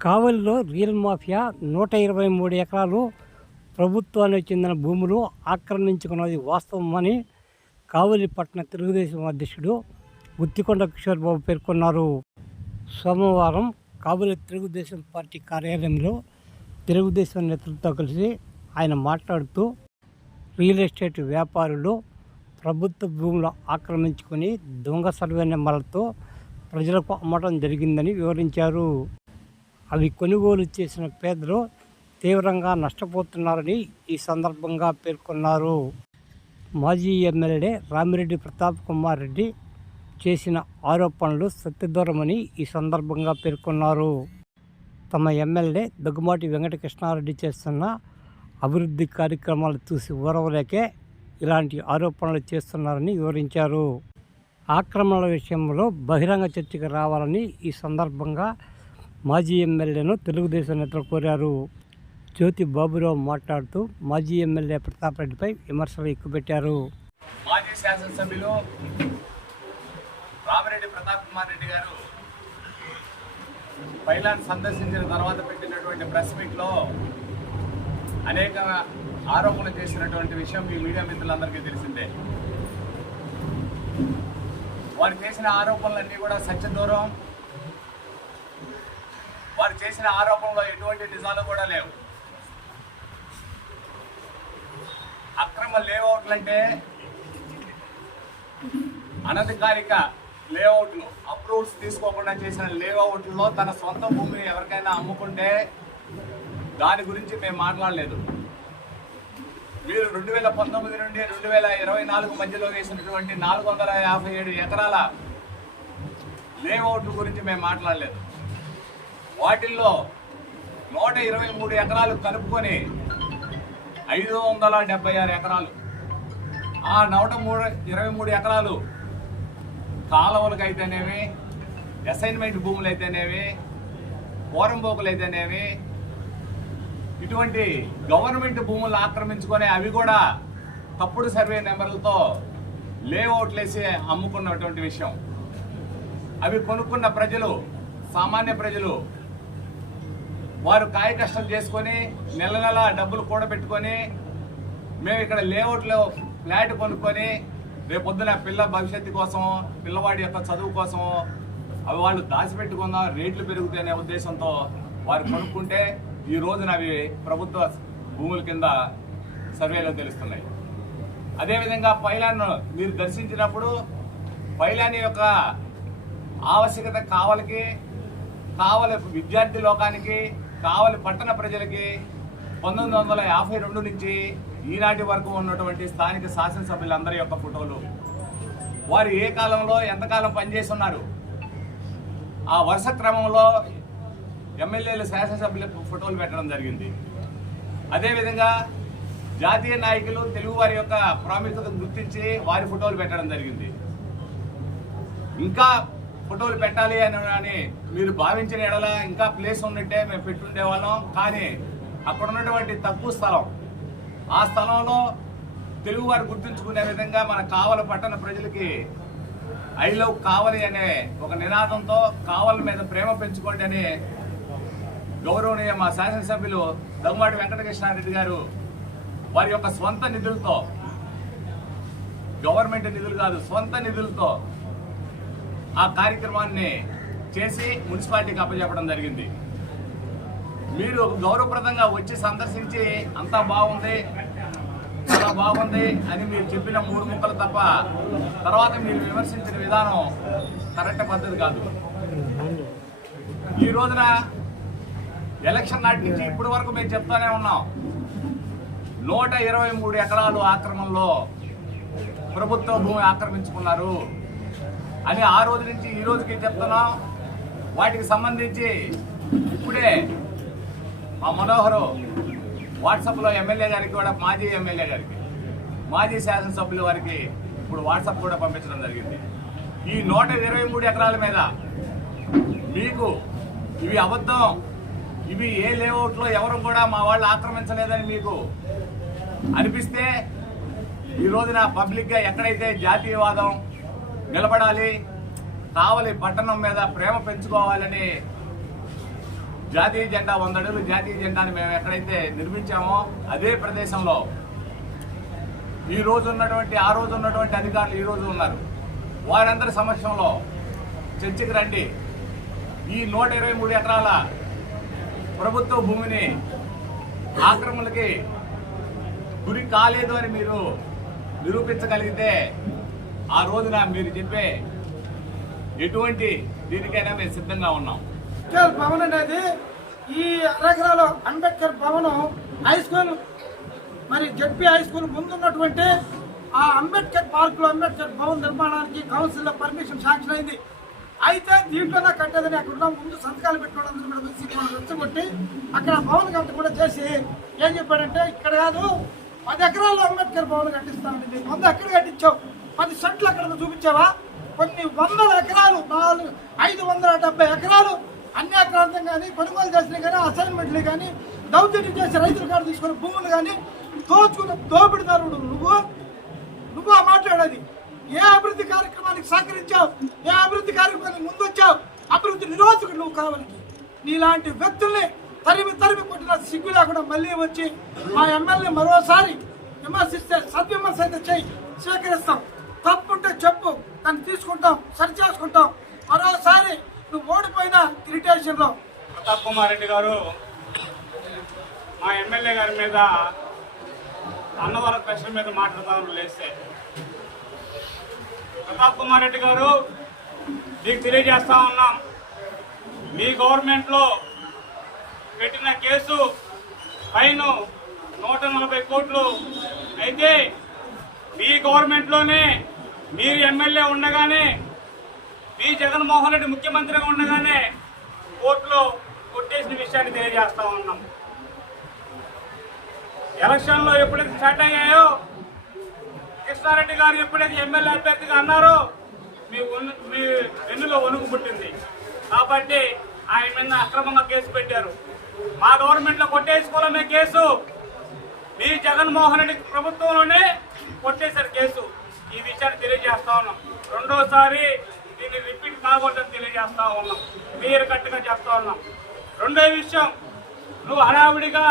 కావలిలో real mafia నూట ఇరవై మూడు ఎకరాలు ప్రభుత్వానికి చెందిన భూములు ఆక్రమించుకున్నది వాస్తవమని కావలి పట్టణ తెలుగుదేశం అధ్యక్షుడు గుత్తికొండ కిషోర్ బాబు పేర్కొన్నారు. సోమవారం కావలి తెలుగుదేశం పార్టీ కార్యాలయంలో తెలుగుదేశం నేతలతో కలిసి ఆయన మాట్లాడుతూ రియల్ ఎస్టేట్ వ్యాపారులు ప్రభుత్వ భూములు ఆక్రమించుకొని దొంగ సర్వే నెంబర్లతో ప్రజలకు అమ్మటం జరిగిందని వివరించారు. అవి కొనుగోలు చేసిన పేదలు తీవ్రంగా నష్టపోతున్నారని ఈ సందర్భంగా పేర్కొన్నారు. మాజీ ఎమ్మెల్యే రామిరెడ్డి ప్రతాప్ కుమార్ రెడ్డి చేసిన ఆరోపణలు సత్యదూరమని ఈ సందర్భంగా పేర్కొన్నారు. తమ ఎమ్మెల్యే దగ్గుమాటి వెంకటకృష్ణారెడ్డి చేస్తున్న అభివృద్ధి కార్యక్రమాలు చూసి ఊరవలేకే ఇలాంటి ఆరోపణలు చేస్తున్నారని వివరించారు. ఆక్రమణల విషయంలో బహిరంగ చర్చకు రావాలని ఈ సందర్భంగా మాజీ ఎమ్మెల్యేను తెలుగుదేశం నేతలు కోరారు. జ్యోతి బాబురావు మాట్లాడుతూ మాజీ ఎమ్మెల్యే ప్రతాప్ రెడ్డిపై విమర్శలు ఎక్కుపెట్టారు. మాజీ శాసనసభ్యులు రామిరెడ్డి ప్రతాప్ కుమార్ రెడ్డి గారు పైలాన్ సందర్శించిన తర్వాత పెట్టినటువంటి ప్రెస్ మీట్లో అనేక ఆరోపణలు చేసినటువంటి విషయం మీ మీడియా మిత్రులందరికీ తెలిసిందే. వారు చేసిన ఆరోపణలన్నీ కూడా సత్యదూరం. వారు చేసిన ఆరోపణలో ఎటువంటి నిజాలు కూడా లేవు. అక్రమ లేఅవుట్లు అంటే అనధికారిక లేఅవుట్లు అప్రూవ్స్ తీసుకోకుండా చేసిన లేఅవుట్లో తన సొంత భూమిని ఎవరికైనా అమ్ముకుంటే దాని గురించి మేము మాట్లాడలేదు. మీరు రెండు వేల పంతొమ్మిది నుండి రెండు వేల ఇరవై నాలుగు మధ్యలో వేసినటువంటి నాలుగు వందల యాభై ఏడు ఎకరాల లేఅవుట్ గురించి మేము మాట్లాడలేదు. వాటిల్లో నూట ఇరవై మూడు ఎకరాలు కలుపుకొని ఐదు వందల డెబ్బై ఆరు ఎకరాలు. ఆ నూట మూడు ఇరవై మూడు ఎకరాలు కాలువలకు అయితేనేవి అసైన్మెంట్ భూములు అయితేనేవి కోరంబోకులు అయితేనేవి ఇటువంటి గవర్నమెంట్ భూములు ఆక్రమించుకొని అవి కూడా తప్పుడు సర్వే నెంబర్లతో లేఅవుట్లు వేసి అమ్ముకున్నటువంటి విషయం. అవి కొనుక్కున్న ప్రజలు సామాన్య ప్రజలు వారు కాయ కష్టం చేసుకొని నెల నెల డబ్బులు కూడబెట్టుకొని మేము ఇక్కడ లేఅవుట్లో ఫ్లాట్ కొనుక్కొని రేపొద్దున పిల్ల భవిష్యత్తు కోసం పిల్లవాడి యొక్క చదువు కోసం అవి వాళ్ళు దాచిపెట్టుకుందాం రేట్లు పెరుగుతాయనే ఉద్దేశంతో వారు కొనుక్కుంటే ఈ రోజున అవి ప్రభుత్వ భూముల కింద సర్వేలో తెలుస్తున్నాయి. అదేవిధంగా పైలాన్ మీరు దర్శించినప్పుడు పైలాన్ యొక్క ఆవశ్యకత కావలికి కావలి విద్యార్థి లోకానికి కావలి పట్టణ ప్రజలకి పంతొమ్మిది వందల యాభై రెండు నుంచి ఈనాటి వరకు ఉన్నటువంటి స్థానిక శాసనసభ్యులందరి యొక్క ఫోటోలు. వారు ఏ కాలంలో ఎంతకాలం పనిచేస్తున్నారు ఆ వరుస క్రమంలో ఎమ్మెల్యేలు శాసనసభ్యుల ఫోటోలు పెట్టడం జరిగింది. అదేవిధంగా జాతీయ నాయకులు తెలుగు వారి యొక్క ప్రాముఖ్యతను గుర్తించి వారి ఫోటోలు పెట్టడం జరిగింది. ఇంకా ఫోటోలు పెట్టాలి అని అని మీరు భావించిన ఎడల ఇంకా ప్లేస్ ఉన్నట్టే మేము పెట్టుండే వాళ్ళం. కానీ అక్కడ ఉన్నటువంటి తక్కువ స్థలం ఆ స్థలంలో తెలుగు వారు గుర్తుంచుకునే విధంగా మన కావల పట్టణ ప్రజలకి ఐ లవ్ కావలి అనే ఒక నినాదంతో కావల మీద ప్రేమ పెంచుకోండి అని గౌరవనీయ మా శాసనసభ్యులు దమ్మాటి వెంకటకృష్ణారెడ్డి గారు వారి యొక్క స్వంత నిధులతో గవర్నమెంట్ నిధులు కాదు స్వంత నిధులతో ఆ కార్యక్రమాన్ని చేసి మున్సిపాలిటీకి అప్పచెప్పడం జరిగింది. మీరు గౌరవప్రదంగా వచ్చి సందర్శించి అంతా బాగుంది చాలా బాగుంది అని మీరు చెప్పిన మూడు ముక్కలు తప్ప తర్వాత మీరు విమర్శించిన విధానం కరెక్ట్ పద్ధతి కాదు. ఈ రోజున ఎలక్షన్ నాటి నుంచి ఇప్పటి వరకు మేము చెప్తానే ఉన్నాం. నూట ఇరవై మూడు ఎకరాలు ఆక్రమణలో ప్రభుత్వ భూమి ఆక్రమించుకున్నారు. అని ఆ రోజు నుంచి ఈ రోజుకి చెప్తున్నాం? వాటికి సంబంధించి ఇప్పుడే మా మనోహరు వాట్సాప్లో ఎమ్మెల్యే గారికి కూడా మాజీ ఎమ్మెల్యే గారికి మాజీ శాసనసభ్యుల వారికి ఇప్పుడు వాట్సాప్ కూడా పంపించడం జరిగింది. ఈ నూట ఇరవై మూడు ఎకరాల మీద మీకు ఇవి అబద్ధం ఇవి ఏ లేఅవుట్లో ఎవరు కూడా మా వాళ్ళు ఆక్రమించలేదని మీకు అనిపిస్తే ఈ రోజున పబ్లిక్గా ఎక్కడైతే జాతీయవాదం నిలబడాలి. కావలి పట్టణం మీద ప్రేమ పెంచుకోవాలని జాతీయ జెండా వంద అడుగులు జాతీయ జెండాని మేము ఎక్కడైతే నిర్మించామో అదే ప్రదేశంలో ఈ రోజు ఉన్నటువంటి ఆ రోజు ఉన్నటువంటి అధికారులు ఈ రోజు ఉన్నారు. వారందరి సమక్షంలో చర్చకి రండి. ఈ నూట ఇరవై మూడు ఎకరాల ప్రభుత్వ భూమిని ఆక్రమణలకి గురి కాలేదు అని మీరు నిరూపించగలిగితే ఆ రోజున మీరు చెప్పే ఎటువంటి దీనికైనా మేము సిద్ధంగా ఉన్నాం. అంబేద్కర్ భవన్ అనేది ఈ అరగరాలో అంబేద్కర్ భవనం హై స్కూల్ మరి జడ్పీ హై స్కూల్ ముందున్నటువంటి ఆ అంబేద్కర్ పార్క్లో అంబేద్కర్ భవన్ నిర్మాణానికి కౌన్సిల్లో పర్మిషన్ శాంక్షన్ అయింది. అయితే దీంట్లోనే కట్టేదని అక్కడ ఉన్న ముందు సంతకాలు పెట్టుకోవడం కూడా రెచ్చగొట్టి అక్కడ భవన్ కట్ట కూడా చేసి ఏం చెప్పాడంటే ఇక్కడ కాదు పది ఎకరాల్లో అంబేద్కర్ భవన్ కట్టిస్తామండి. ముందు వంద ఎక్కడ కట్టించావు పది సెంట్లు అక్కడ చూపించావా? కొన్ని వందల ఎకరాలు నాలుగు ఐదు వందల డెబ్బై ఎకరాలు అన్యాక్రాంతం కానీ కొనుగోలు చేసినవి కానీ అసైన్మెంట్లు కానీ దౌర్జన్యం చేసి రైతుల కాడ తీసుకున్న భూములు కానీ దోచుకున్న దోపిడిదారుడు నువ్వు. నువ్వు ఆ మాట్లాడేది. ఏ అభివృద్ధి కార్యక్రమానికి సహకరించావు? ఏ అభివృద్ధి కార్యక్రమానికి ముందు వచ్చావు అభివృద్ధి నిరోధకుడు నువ్వు కావాలని నీలాంటి వ్యక్తుల్ని తరిమి తరిమి కొట్టిన సిగ్గు లేకుండా మళ్ళీ వచ్చి మా ఎమ్మెల్యే మరోసారి విమర్శిస్తే సద్విమర్శ అయితే చేయి స్వీకరిస్తాం. తప్పుంటే చెప్పు. దాన్ని తీసుకుంటాం సరి చేసుకుంటాం. మరోసారి నువ్వు ఓడిపోయిన ఇరిటేషన్లో. ప్రతాప్ కుమార్ రెడ్డి గారు మా ఎమ్మెల్యే గారి మీద అన్నవరం ప్రశ్న మీద మాట్లాడతాను లేస్తే. ప్రతాప్ కుమార్ రెడ్డి గారు మీకు తెలియజేస్తా ఉన్నాం. మీ గవర్నమెంట్లో పెట్టిన కేసు ఫైన్ నూట నలభై కోట్లు అయితే మీ గవర్నమెంట్లోనే మీరు ఎమ్మెల్యే ఉండగానే మీ జగన్మోహన్ రెడ్డి ముఖ్యమంత్రిగా ఉండగానే కోర్టులో కొట్టేసిన విషయాన్ని తెలియజేస్తా ఉన్నాం. ఎలక్షన్లో ఎప్పుడైతే స్టార్ట్ అయ్యాయో కృష్ణారెడ్డి గారు ఎప్పుడైతే ఎమ్మెల్యే అభ్యర్థిగా అన్నారో మీ మీ వెన్నులో వణుకు పుట్టింది. కాబట్టి ఆయన మీద అక్రమంగా కేసు పెట్టారు. మా గవర్నమెంట్లో కొట్టేసుకోవాలనే కేసు. మీ జగన్మోహన్ రెడ్డి ప్రభుత్వంలోనే కొట్టేశారు కేసు. ఈ విషయాన్ని తెలియజేస్తా ఉన్నాం. రెండోసారి దీన్ని రిపీట్ కాకూడదని తెలియజేస్తా ఉన్నాం. క్లియర్ కట్టుగా చెప్తా ఉన్నాం. రెండో విషయం నువ్వు హడావుడిగా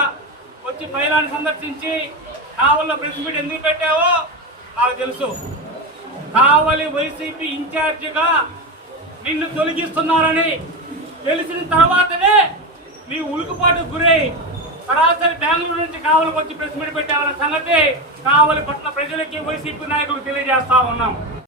వచ్చి మహిళని సందర్శించి కావల్లో ప్రెస్ మీట్ ఎందుకు పెట్టావో నాకు తెలుసు. కావలి వైసీపీ ఇన్ఛార్జిగా నిన్ను తొలగిస్తున్నారని తెలిసిన తర్వాతనే నీ ఉలుకుపాటు గురై సరాసరి బెంగళూరు నుంచి కావలికి వచ్చి ప్రెస్ మీట్ పెట్టావన్న సంగతి కావలి పట్ల ప్రజలకి వైసీపీ నాయకులు తెలియజేస్తా ఉన్నాం.